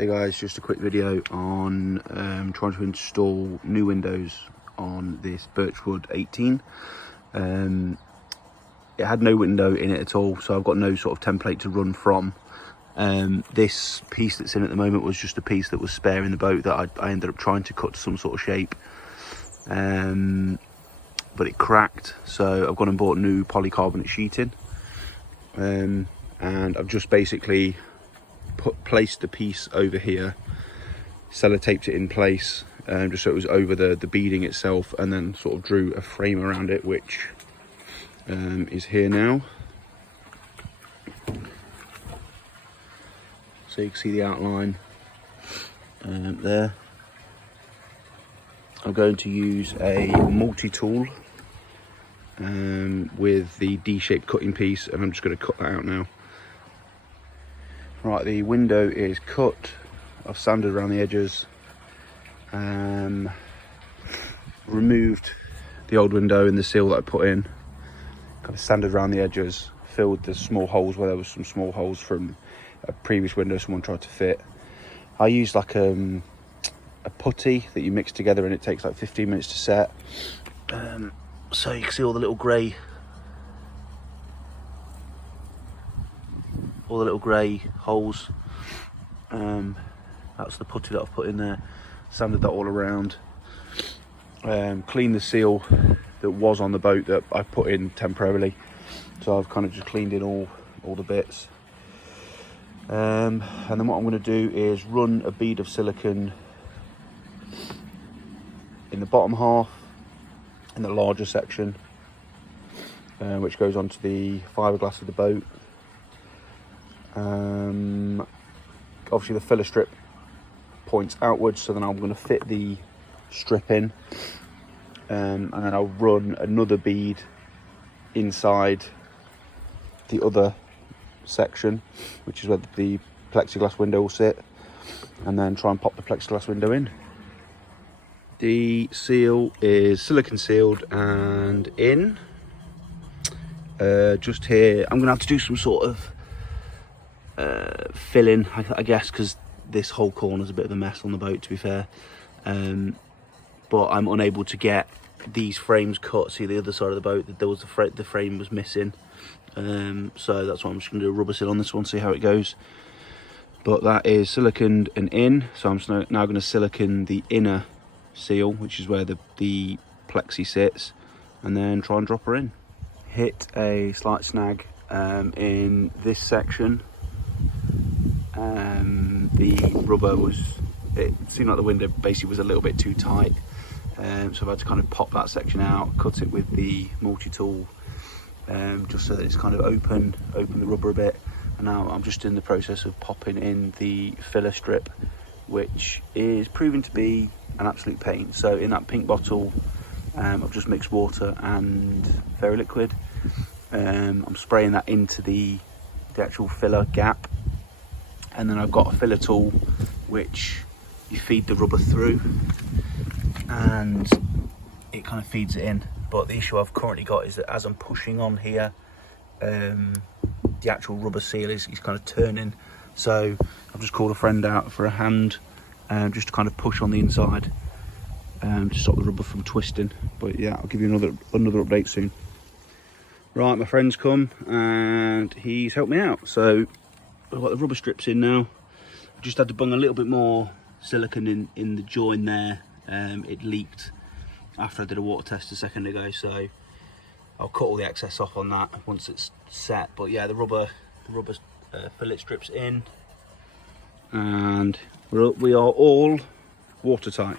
Hey guys, just a quick video on trying to install new windows on this Birchwood 18. It had no window in it at all, so I've got no sort of template to run from. This piece that's in at the moment was just a piece that was spare in the boat that I ended up trying to cut to some sort of shape, but it cracked, so I've gone and bought new polycarbonate sheeting, and I've just basically placed the piece over here, sellotaped it in place, just so it was over the beading itself, and then sort of drew a frame around it, which is here now. So you can see the outline there. I'm going to use a multi-tool with the D-shaped cutting piece, and I'm just going to cut that out now. Right, the window is cut. I've sanded around the edges, removed the old window and the seal that I put in, kind of sanded around the edges, filled the small holes where there was some small holes from a previous window someone tried to fit. I used like a putty that you mix together, and it takes like 15 minutes to set. So you can see all the little grey holes. That's the putty that I've put in there. Sanded that all around. Cleaned the seal that was on the boat that I put in temporarily. So I've kind of just cleaned in all the bits. And then what I'm going to do is run a bead of silicone in the bottom half, in the larger section, which goes onto the fiberglass of the boat. Obviously the filler strip points outwards, so then I'm going to fit the strip in, and then I'll run another bead inside the other section, which is where the plexiglass window will sit, and then try and pop the plexiglass window in. The seal is silicone sealed and in. Just here I'm gonna have to do some sort of filling, I guess, because this whole corner is a bit of a mess on the boat, to be fair, but I'm unable to get these frames cut. See the other side of the boat, there was the frame was missing, so that's why I'm just going to do a rubber seal on this one, see how it goes. But that is siliconed and in, so I'm just now going to silicone the inner seal, which is where the plexi sits, and then try and drop her in. Hit a slight snag in this section. The rubber it seemed like the window basically was a little bit too tight, so I've had to kind of pop that section out, cut it with the multi-tool, just so that it's kind of open the rubber a bit. And now I'm just in the process of popping in the filler strip, which is proving to be an absolute pain. So in that pink bottle, I've just mixed water and Fairy liquid. I'm spraying that into the actual filler gap, and then I've got a filler tool which you feed the rubber through and it kind of feeds it in. But the issue I've currently got is that as I'm pushing on here, the actual rubber seal is kind of turning, so I've just called a friend out for a hand, just to kind of push on the inside, to stop the rubber from twisting. But yeah, I'll give you another update soon. Right, my friend's come and he's helped me out, so I've got the rubber strips in now. I just had to bung a little bit more silicone in the join there. It leaked after I did a water test a second ago, so I'll cut all the excess off on that once it's set. But yeah, the rubber fillet strips in, and we are all watertight.